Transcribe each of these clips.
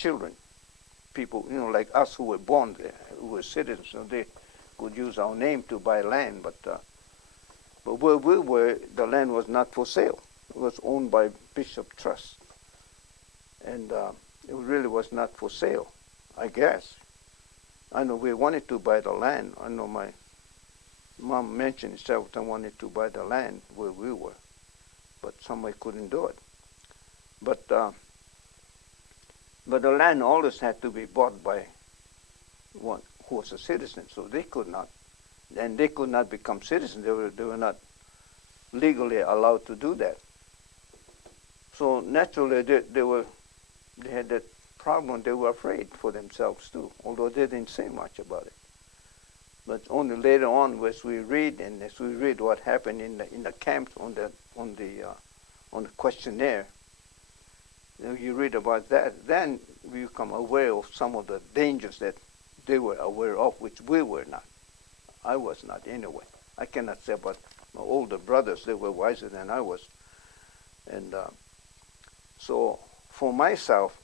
children, people, like us who were born there, who were citizens, so they could use our name to buy land, but where we were, the land was not for sale. It was owned by Bishop Trust, and it really was not for sale, I guess. I know we wanted to buy the land. I know my mom mentioned several times wanted to buy the land where we were, but somebody couldn't do it. But the land always had to be bought by one who was a citizen, so they could not. And they could not become citizens. They were not legally allowed to do that. So naturally, they had that problem. They were afraid for themselves too, although they didn't say much about it. But only later on, as we read what happened in the camps on the questionnaire, you read about that, then we become aware of some of the dangers that they were aware of, which we were not. I was not anyway. I cannot say about my older brothers; they were wiser than I was. And so for myself,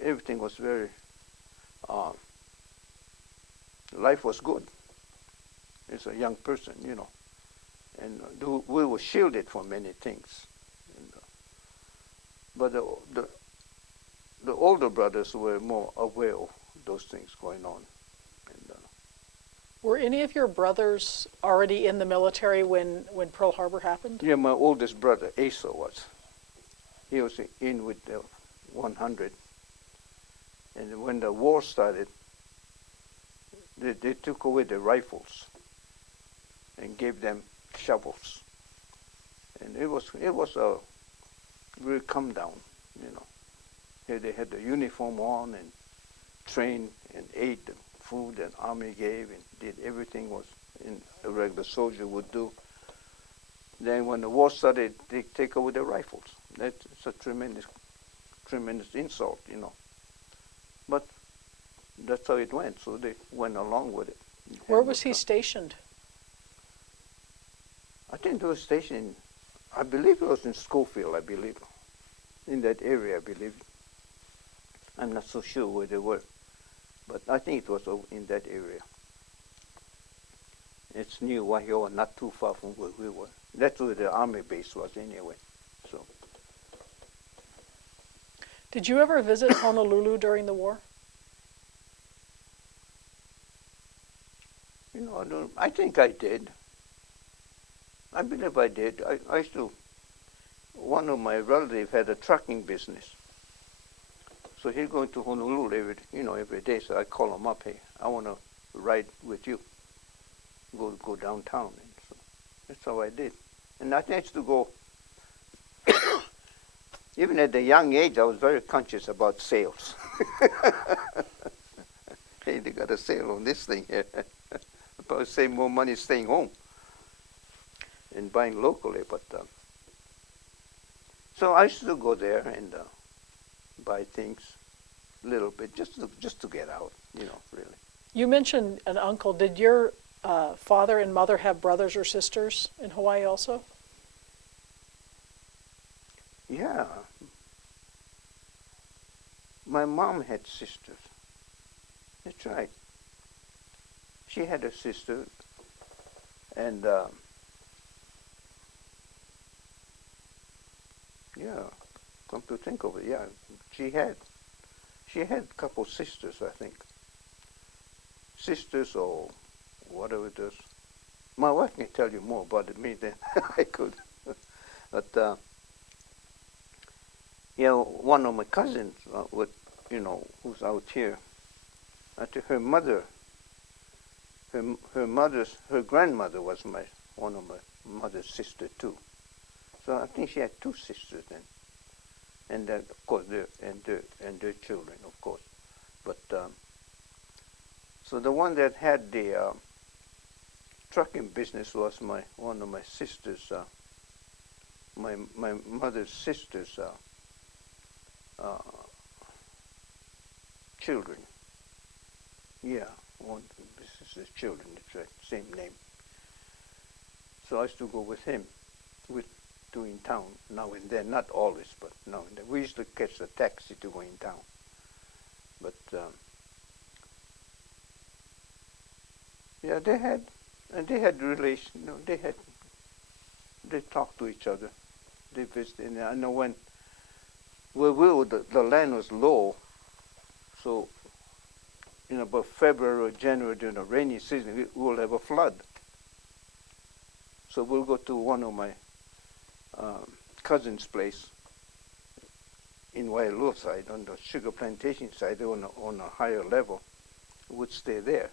everything was very, life was good as a young person, and we were shielded from many things. And, but the older brothers were more aware of those things going on. And, were any of your brothers already in the military when Pearl Harbor happened? Yeah, my oldest brother, Asa, was. He was in with the 100. And when the war started, they took away the rifles and gave them shovels. And it was a real come down, They had the uniform on and trained and ate the food that army gave and did everything was in a regular soldier would do. Then when the war started, they take away the rifles. That's a tremendous insult, But that's how it went, so they went along with it. Where was he stationed? I think he was stationed, I believe it was in Schofield, in that area, I believe. I'm not so sure where they were, but I think it was in that area. It's near Wahioa, not too far from where we were. That's where the army base was anyway. So. Did you ever visit Honolulu during the war? I think I did. I believe I did. I used to. One of my relatives had a trucking business, so he's going to Honolulu every day. So I call him up, hey, I want to ride with you. Go downtown, and so that's how I did. And I think I used to go. Even at a young age, I was very conscious about sales. Hey, they got a sale on this thing here. I'd probably save more money staying home and buying locally. But so I used to go there and buy things a little bit, just to get out, really. You mentioned an uncle. Did your father and mother have brothers or sisters in Hawaii also? Yeah. My mom had sisters. That's right. She had a sister, and yeah, come to think of it, yeah, she had a couple sisters, I think. Sisters or whatever it is. My wife can tell you more about it me than I could. But one of my cousins, who's out here, I think her grandmother was one of my mother's sisters too. So I think she had two sisters then, and then of course their children, of course. But so the one that had the trucking business was one of my sisters, my mother's sister's children. Yeah, one sister's children. That's right, same name. So I used to go with him, to in town now and then. Not always, but now and then. We used to catch the taxi to go in town. But yeah, they had relation. You know, they talked to each other. They visited. And I know when the land was low, so about February or January during the rainy season, we will have a flood. So we'll go to one of my cousin's place in Waialua side, on the sugar plantation side, on a higher level. We would stay there,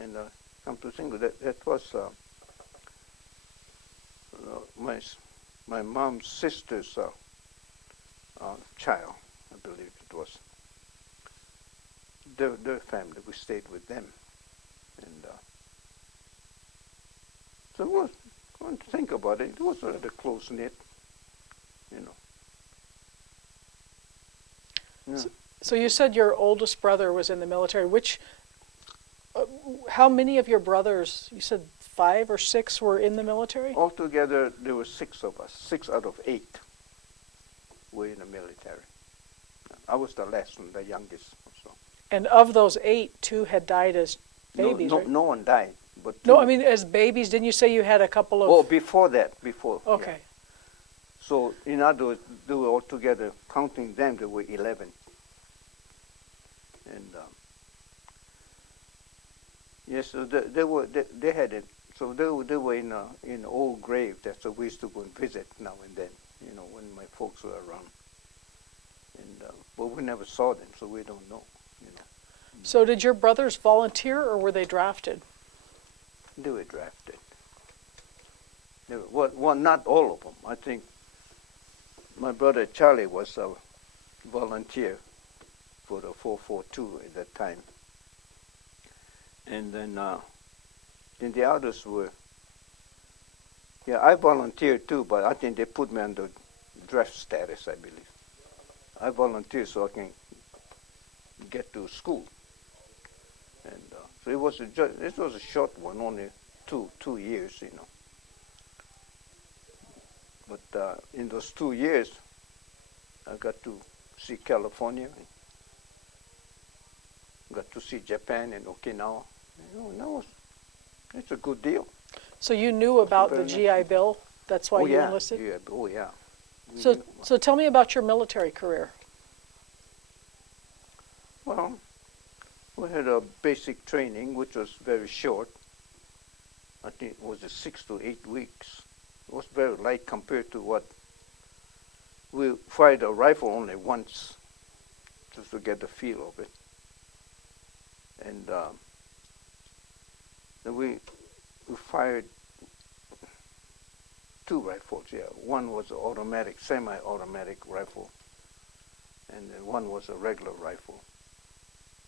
And come to think of that, that was my mom's sister's child, I believe it was. Their family, we stayed with them. And so it was, when to think about it, it was rather close-knit, Yeah. So you said your oldest brother was in the military. How many of your brothers, you said 5 or 6 were in the military? Altogether, there were 6 of us. 6 out of 8 were in the military. I was the last one, the youngest. So. And of those 8, 2 had died as babies, right? No one died. But No, I mean as babies. Didn't you say you had a couple of... Oh, before that. Okay. Yeah. So, in other words, they were altogether, counting them, there were 11. And yes, so they had it. So they were in an old grave. That's so we used to go and visit now and then, when my folks were around. And but we never saw them, so we don't know. So did your brothers volunteer, or were they drafted? They were drafted. Well, not all of them. I think my brother Charlie was a volunteer for the 442 at that time. And then the others were, I volunteered too, but I think they put me under draft status, I believe. I volunteered so I can get to school. And so it was a short one, only two years, But in those 2 years, I got to see California, got to see Japan and Okinawa. It's a good deal. So you knew about the GI Bill? That's why you enlisted? Yeah. So tell me about your military career. Well, we had a basic training, which was very short. I think it was 6 to 8 weeks. It was very light compared to what we fired a rifle only once, just to get the feel of it. And then we fired 2 rifles. One was an automatic, semi-automatic rifle, and then one was a regular rifle.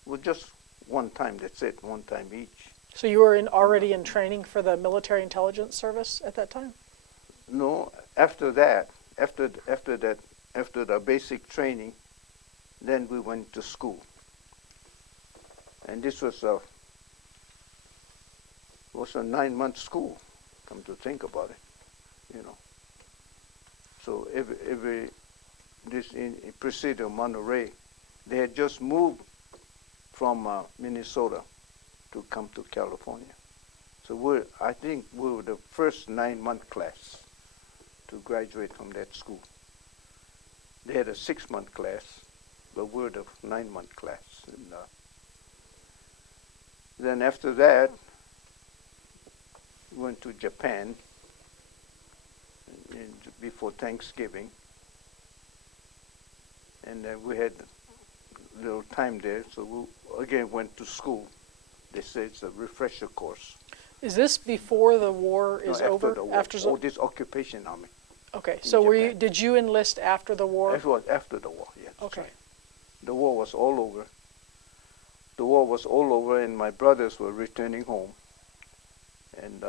Well, just one time. That's it. One time each. So you were already in training for the Military Intelligence Service at that time? No. After that, after the basic training, then we went to school. And this was a 9-month school. Come to think about it, So this in Presidio Monterey, they had just moved from Minnesota to come to California. So I think we were the first 9-month class to graduate from that school. They had a 6-month class, but we were the 9-month class. And then after that, we went to Japan before Thanksgiving. And then we had a little time there, so we again went to school. They say it's a refresher course. Is this before the war is over? After the war. This occupation army. Okay, so did you enlist after the war? It was after the war, yes. Okay. The war was all over. The war was all over, and my brothers were returning home. And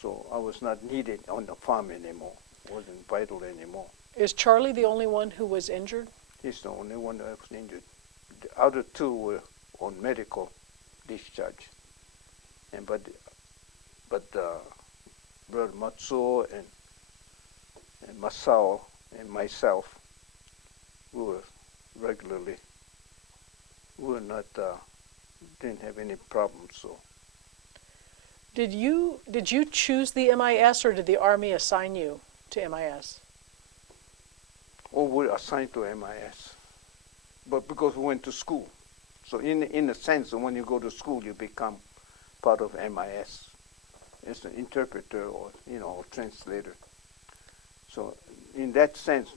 so I was not needed on the farm anymore. Wasn't vital anymore. Is Charlie the only one who was injured? He's the only one that was injured. The other 2 were on medical discharge. And but Brother Matsuo and Masao and myself, we were regularly were not, didn't have any problems. So, Did you choose the MIS, or did the Army assign you to MIS? or were assigned to MIS, but because we went to school. So in a sense, when you go to school, you become part of MIS. It's an interpreter or or translator. So in that sense,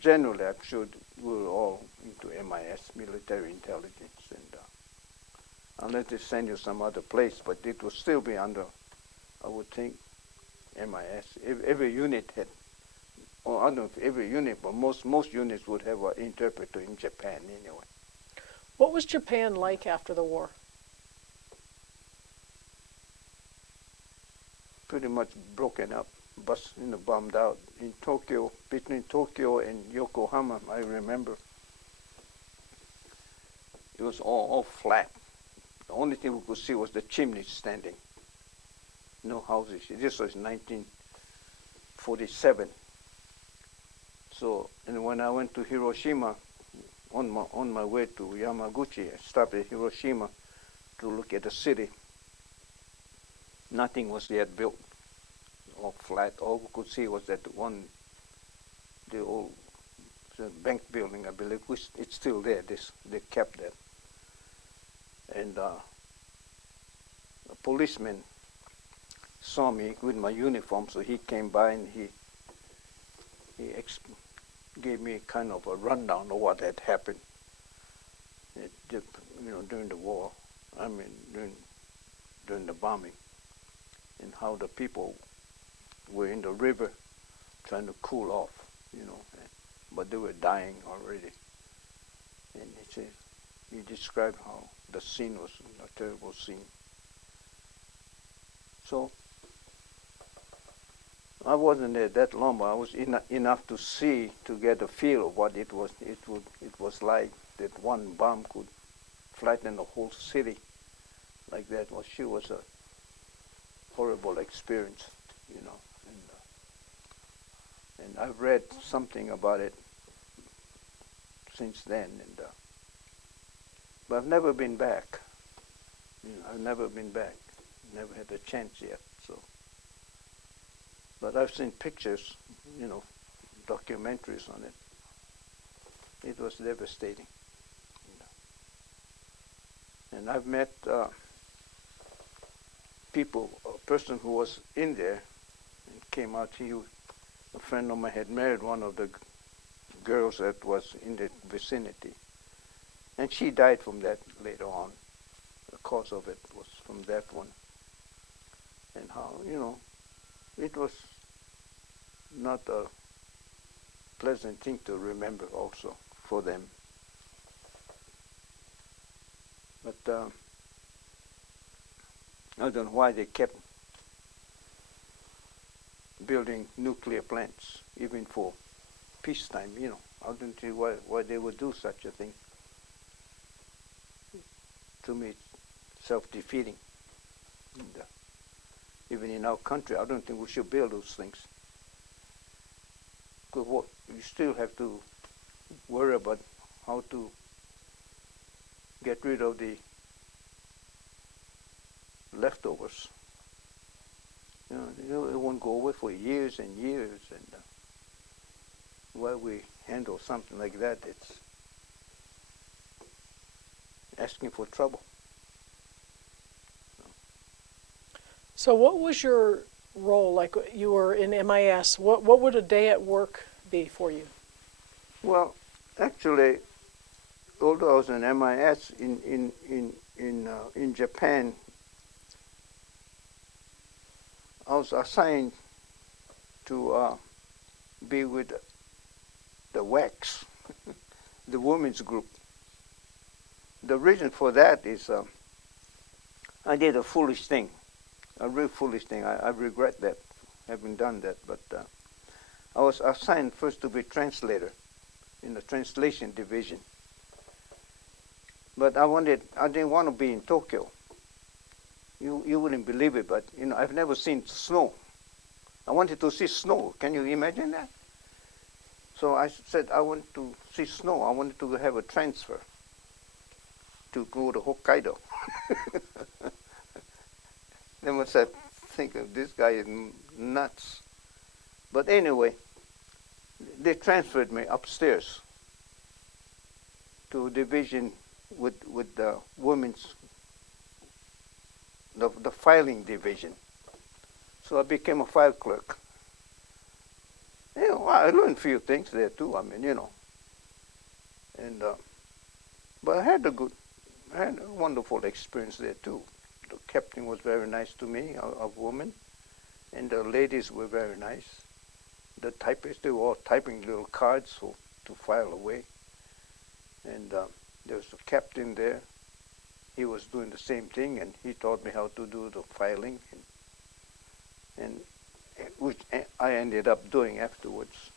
generally, I'm sure we were all into MIS, military intelligence, and unless they send you some other place, but it would still be under, I would think, MIS. Every unit had, or I don't know if every unit, but most units would have an interpreter in Japan anyway. What was Japan like after the war? Pretty much broken up, bombed out. In Tokyo, between Tokyo and Yokohama, I remember, it was all flat. The only thing we could see was the chimneys standing. No houses. This was 1947. So, and when I went to Hiroshima, on my way to Yamaguchi, I stopped at Hiroshima to look at the city. Nothing was yet built, all flat. All we could see was that the old bank building, I believe, which it's still there. They kept that. And a policeman saw me with my uniform, so he came by and he gave me kind of a rundown of what had happened during the war. I mean, during the bombing, and how the people were in the river trying to cool off, but they were dying already. And he described how the scene was a terrible scene. So I wasn't there that long, but I was enough to see, to get a feel of what it was like, that one bomb could flatten the whole city like that. Well, she was a horrible experience, and I've read something about it since then, but I've never been back. I've never been back. Never had a chance yet. So, but I've seen pictures, documentaries on it. It was devastating. And I've met people, a person who was in there and came out. A friend of mine had married one of the girls that was in the vicinity, and she died from that later on. The cause of it was from that one, and how it was not a pleasant thing to remember also for them. But I don't know why they kept building nuclear plants, even for peacetime. I don't see why they would do such a thing. To me, it's self-defeating. And, even in our country, I don't think we should build those things. Because you still have to worry about how to get rid of the leftovers. It won't go away for years and years, and while we handle something like that, it's asking for trouble. So what was your role? Like, you were in MIS. What would a day at work be for you? Well, actually, although I was in MIS in Japan, I was assigned to be with the WACS, the women's group. The reason for that is I did a foolish thing, a real foolish thing. I regret that, having done that. But I was assigned first to be translator in the translation division. But I didn't want to be in Tokyo. You wouldn't believe it, but I've never seen snow. I wanted to see snow. Can you imagine that? So I said I want to see snow. I wanted to have a transfer. to go to Hokkaido. They must have think of this guy is nuts. But anyway, they transferred me upstairs to a division with the women's, the filing division. So I became a file clerk. You know, I learned a few things there too. I mean, you know, and but I had a wonderful experience there too. The captain was very nice to me, a woman, and the ladies were very nice. The typists, they were all typing little cards to file away. And there was a captain there. He was doing the same thing, and he taught me how to do the filing, and which I ended up doing afterwards.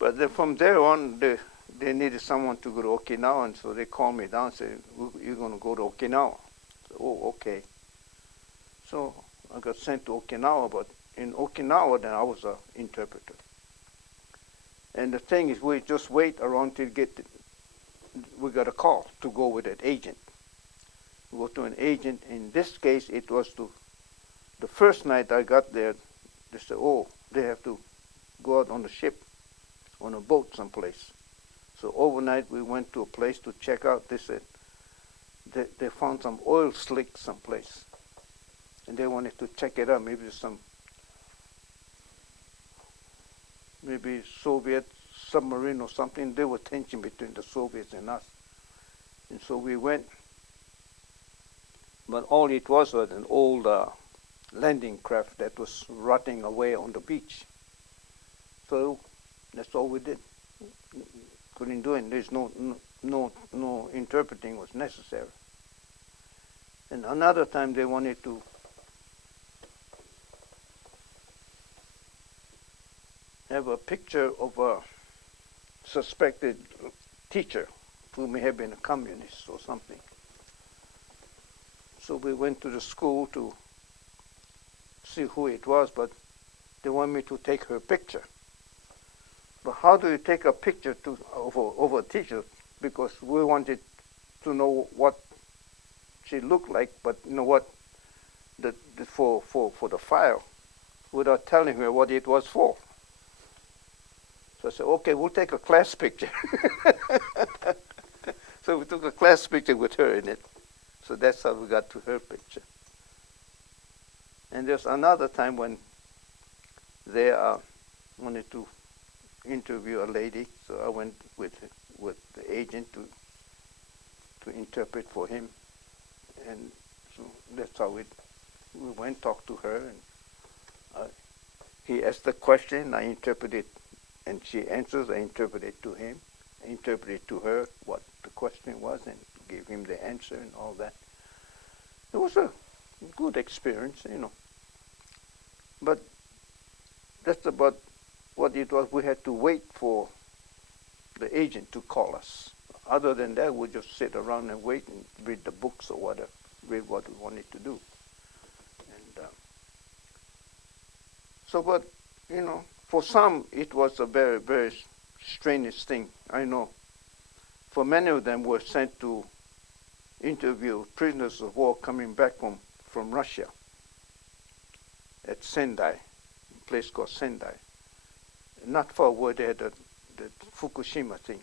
But then from there on, they needed someone to go to Okinawa, and so they called me down and said, "You're going to go to Okinawa." So, oh, okay. So I got sent to Okinawa, but in Okinawa, then I was an interpreter. And the thing is, we just wait around till we got a call to go with an agent. We go to an agent. In this case, it was the first night I got there, they said, oh, they have to go out on the ship, on a boat someplace. So overnight, we went to a place to check out. They said they found some oil slick someplace. And they wanted to check it out. Maybe Soviet submarine or something. There was tension between the Soviets and us. And so we went. But all it was an old landing craft that was rotting away on the beach. So that's all we did. Couldn't do it. There's no interpreting was necessary. And another time they wanted to have a picture of a suspected teacher who may have been a communist or something. So we went to the school to see who it was, but they want me to take her picture. But how do you take a picture of a teacher? Because we wanted to know what she looked like, but you know what, for the file, without telling her what it was for. So I said, okay, we'll take a class picture. So we took a class picture with her in it. So that's how we got to her picture. And there's another time when they wanted to interview a lady, so I went with the agent to interpret for him. And so that's how we went, talked to her, and he asked the question, I interpreted, and she answers, I interpreted to him, I interpreted to her what the question was, and gave him the answer and all that. It was a good experience, you know. But that's about what it was. We had to wait for the agent to call us. Other than that, we just sit around and wait and read the books or whatever, read what we wanted to do. And so, but, you know, for some, it was a very, very strange thing. I know for many of them were sent to interview prisoners of war coming back from Russia at Sendai, a place called Sendai. Not far away they had the Fukushima thing.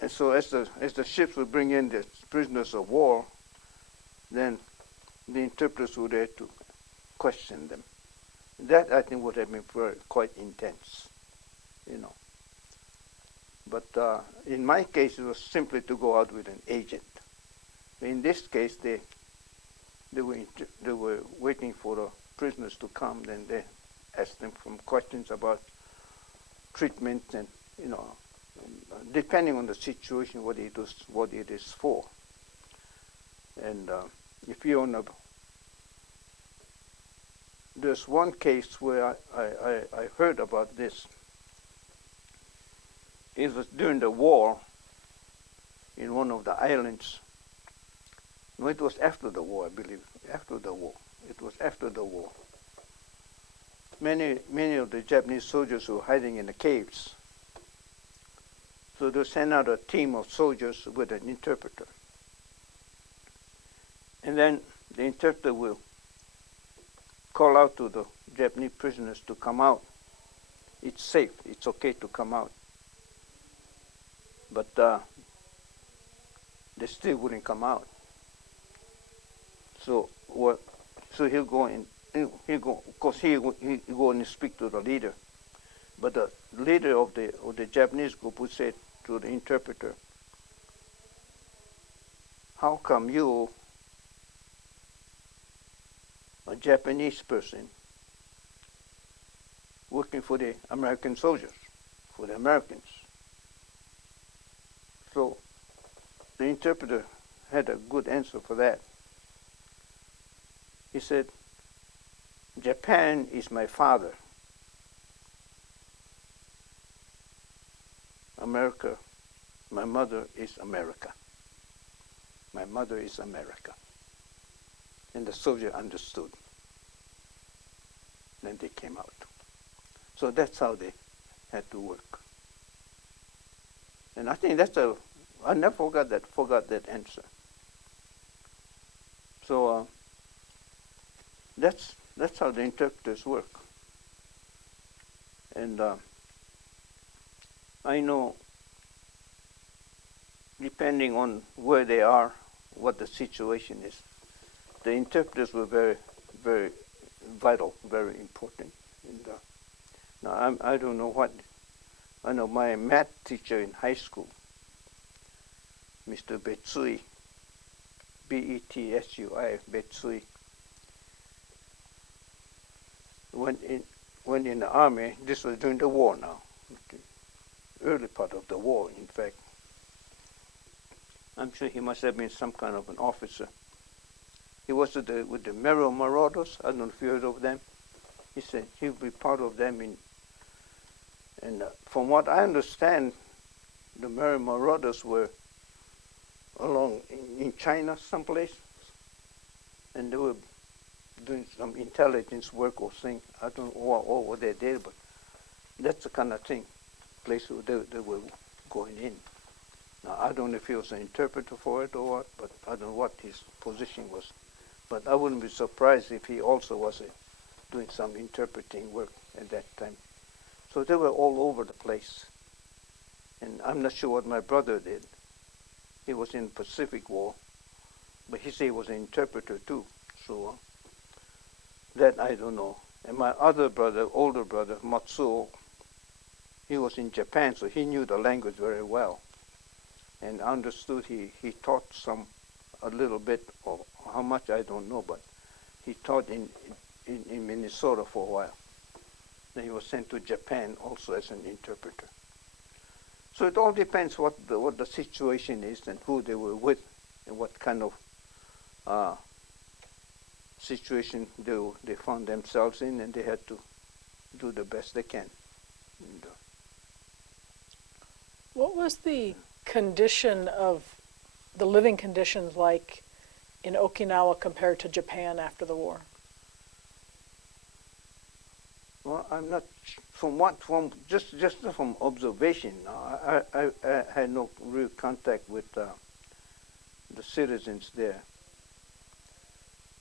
And so as the ships would bring in the prisoners of war, then the interpreters were there to question them. That, I think, would have been quite intense, you know. But in my case, it was simply to go out with an agent. In this case, they were waiting for the prisoners to come. Then they asked them some questions about treatment and, you know, depending on the situation, what it is for. And if you know, there's one case where I heard about this. It was during the war in one of the islands. No, it was after the war, I believe. After the war. It was after the war. Many of the Japanese soldiers were hiding in the caves. So they send out a team of soldiers with an interpreter. And then the interpreter will call out to the Japanese prisoners to come out. It's safe, it's okay to come out. But they still wouldn't come out. So he'll go in. Of course, he'll go and speak to the leader. But the leader of the Japanese group would say to the interpreter, "How come you, a Japanese person, working for the American soldiers, for the Americans?" So the interpreter had a good answer for that. He said, "Japan is my father. America, my mother is America. My mother is America." And the soldier understood. Then they came out. So that's how they had to work. And I think I never forgot that answer. So that's how the interpreters work. And I know, depending on where they are, what the situation is, the interpreters were very, very vital, very important. And now I don't know what. I know my math teacher in high school, Mr. Betsui, Betsui, Betsui, went in the army. This was during the war now, the early part of the war, in fact. I'm sure he must have been some kind of an officer. He was with the Merrill Marauders. I don't know if you heard of them. He said he'll be part of them and from what I understand, the Merrill Marauders were along in China someplace, and they were doing some intelligence work or thing. I don't know what they did, but that's the kind of thing, place where they were going in. Now, I don't know if he was an interpreter for it or what, but I don't know what his position was. But I wouldn't be surprised if he also was doing some interpreting work at that time. So they were all over the place. And I'm not sure what my brother did. He was in the Pacific War, but he said he was an interpreter too. So that I don't know. And my other brother, older brother, Matsuo, he was in Japan, so he knew the language very well. And I understood he taught a little bit, or how much I don't know, but he taught in Minnesota for a while. Then he was sent to Japan also as an interpreter. So it all depends what the situation is and who they were with and what kind of situation they found themselves in, and they had to do the best they can. And, what was the condition of the living conditions like in Okinawa compared to Japan after the war? Well, I'm not just from observation. I had no real contact with the citizens there,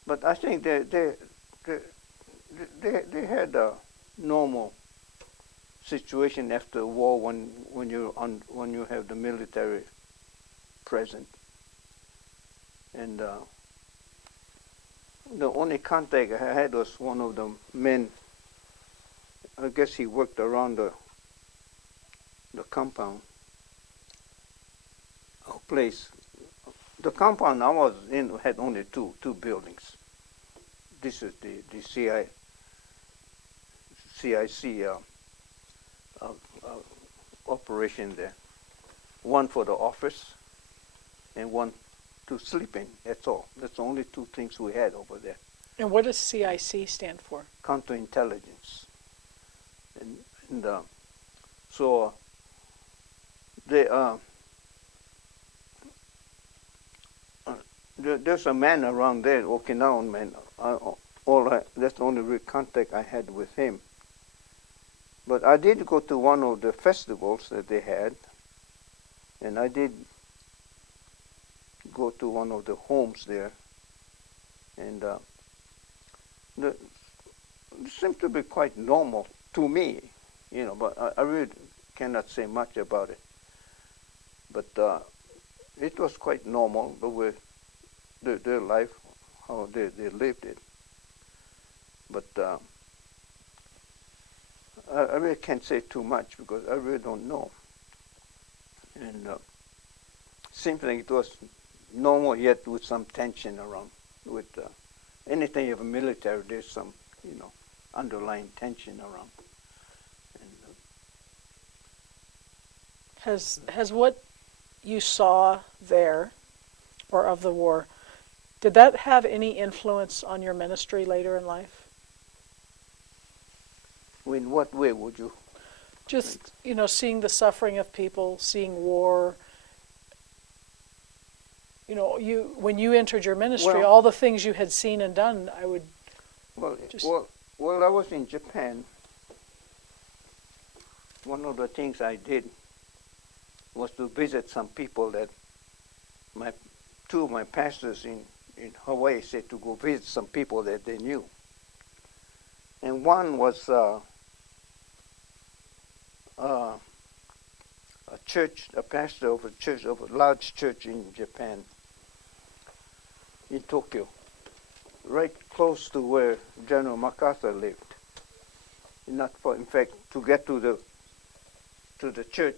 but I think they had a normal situation after the war when you have the military present, and the only contact I had was one of the men. I guess he worked around the compound or place. The compound I was in had only two buildings. This is the CIC operation there. One for the office and one to sleep in. That's all. That's the only two things we had over there. And what does CIC stand for? Counterintelligence. And so they there's a man around there, Okinawan man. That's the only real contact I had with him. But I did go to one of the festivals that they had, And I did go to one of the homes there, and it seemed to be quite normal to me, but I really cannot say much about it. But it was quite normal the way their life, how they lived it. But I really can't say too much because I really don't know. And seems like it was normal, yet with some tension around. With anything you have a military, there's some, underlying tension around. And, Has what you saw there, or of the war, did that have any influence on your ministry later in life? in what way would you? Just, seeing the suffering of people, seeing war. When you entered your ministry, all the things you had seen and done, I would just... Well, I was in Japan. One of the things I did was to visit some people that two of my pastors in Hawaii said to go visit some people that they knew. And one was a pastor of a large church in Japan, in Tokyo, right close to where General MacArthur lived. Not far, in fact, to get to the church,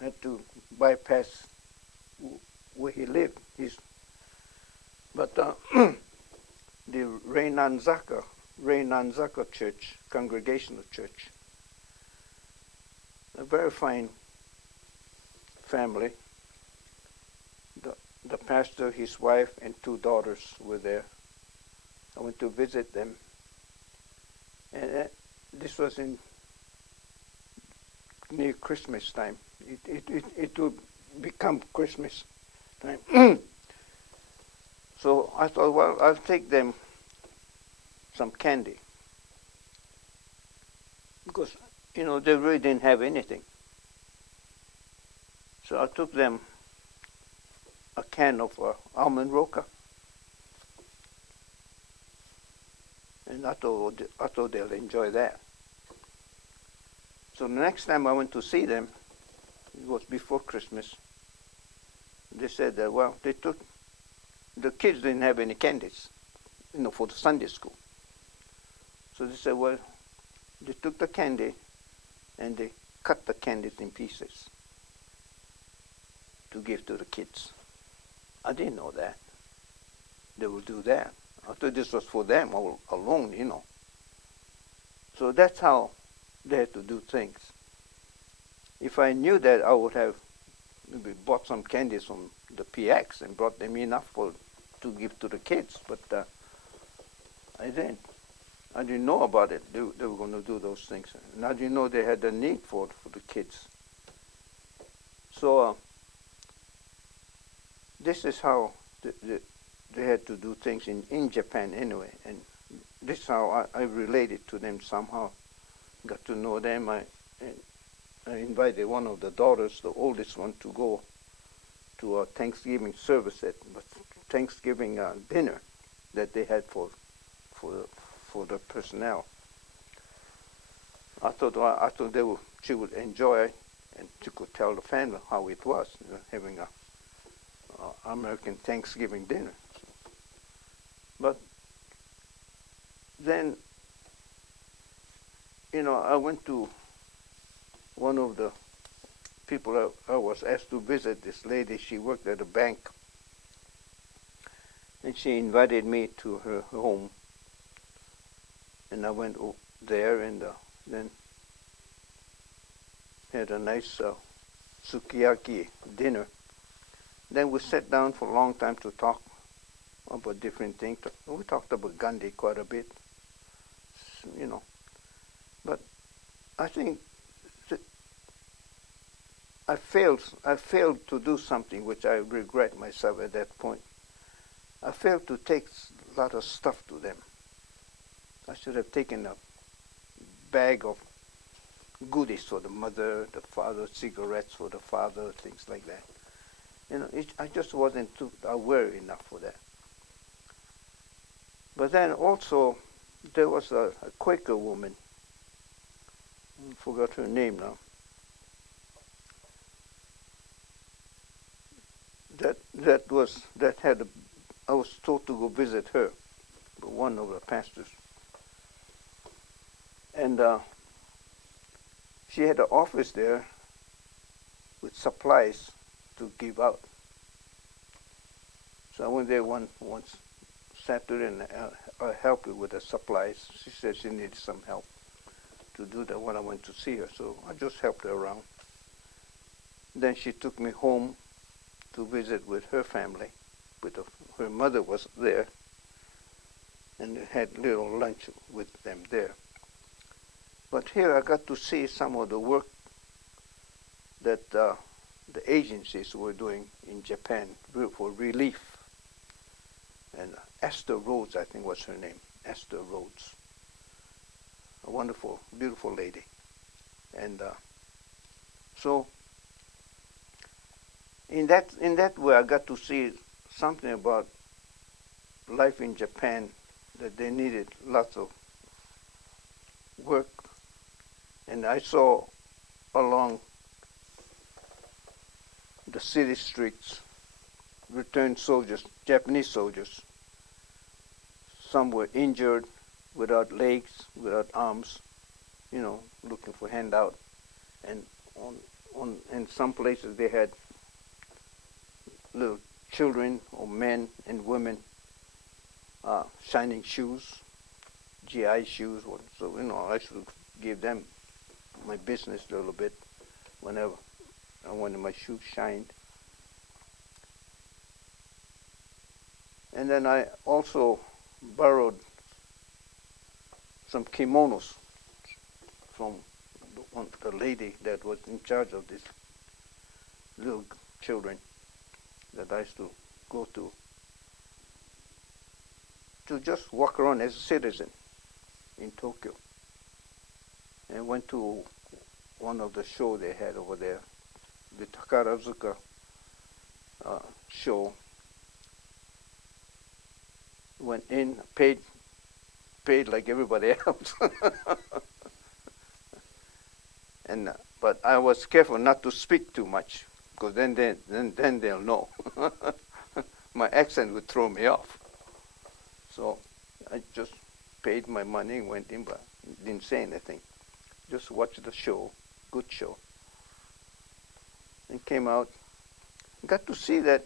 I had to bypass where he lived. But the Reinanzaka Church, Congregational Church, a very fine family. The pastor, his wife, and two daughters were there. I went to visit them, and this was near Christmas time. It would become Christmas time. So I thought, well, I'll take them some candy, because they really didn't have anything. So I took them a can of almond roca, and I thought they'll enjoy that. So the next time I went to see them, it was before Christmas. They said that, well, the kids didn't have any candies, for the Sunday school. So they said, well, they took the candy and they cut the candies in pieces to give to the kids. I didn't know that they would do that. I thought this was for them all alone, So that's how they had to do things. If I knew that, I would have maybe bought some candies from the PX and brought them enough to give to the kids, but I didn't. I didn't know about it. They were going to do those things, and I didn't know they had the need for the kids. So this is how they had to do things in Japan anyway, and this is how I related to them somehow. Got to know them. I invited one of the daughters, the oldest one, to go to a Thanksgiving service Thanksgiving dinner that they had for the personnel. I thought she would enjoy it, and she could tell the family how it was, having a American Thanksgiving dinner. But then, I went to one of the people I was asked to visit. This lady, she worked at a bank, and she invited me to her home, and I went there and then had a nice sukiyaki dinner. Then we sat down for a long time to talk about different things. We talked about Gandhi quite a bit, But I think that I failed to do something which I regret myself at that point. I failed to take a lot of stuff to them. I should have taken a bag of goodies for the mother, the father, cigarettes for the father, things like that. I just wasn't too aware enough for that. But then also, there was a Quaker woman, I forgot her name now, I was told to go visit her, one of the pastors. And she had an office there with supplies to give out. So I went there once Saturday and I helped her with the supplies. She said she needed some help to do that when I went to see her. So I just helped her around. Then she took me home to visit with her family. Her mother was there, and had little lunch with them there. But here I got to see some of the work that the agencies were doing in Japan for relief. And Esther Rhodes, I think was her name, Esther Rhodes, a wonderful, beautiful lady. And so in that way, I got to see something about life in Japan, that they needed lots of work. And I saw along the city streets returned soldiers, Japanese soldiers. Some were injured, without legs, without arms, looking for handout. And in some places they had little children or men and women, shining shoes, GI shoes. So I should give them my business a little bit whenever I wanted my shoes shined. And then I also borrowed some kimonos from the lady that was in charge of these little children that I used to go to just walk around as a citizen in Tokyo. And went to one of the shows they had over there, the Takarazuka show. Went in, paid like everybody else. And but I was careful not to speak too much, because then they'll know. My accent would throw me off. So I just paid my money and went in, but didn't say anything. Just watched the show, good show. And came out, got to see that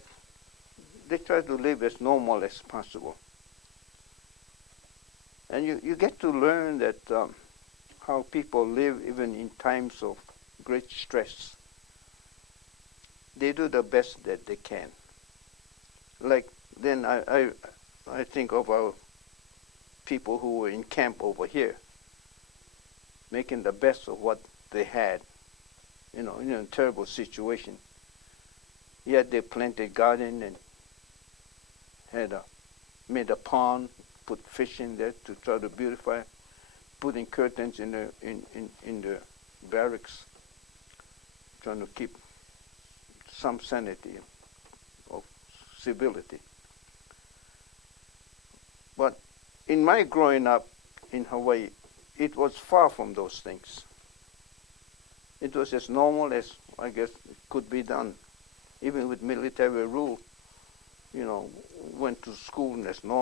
they try to live as normal as possible. And you get to learn that how people live even in times of great stress. They do the best that they can. Like then I think of our people who were in camp over here, making the best of what they had, in a terrible situation. Yet they planted garden and made a pond, put fish in there to try to beautify, putting curtains in the barracks, trying to keep some sanity of civility. But in my growing up in Hawaii, it was far from those things. It was as normal as I guess it could be done, even with military rule. Went to school and as normal.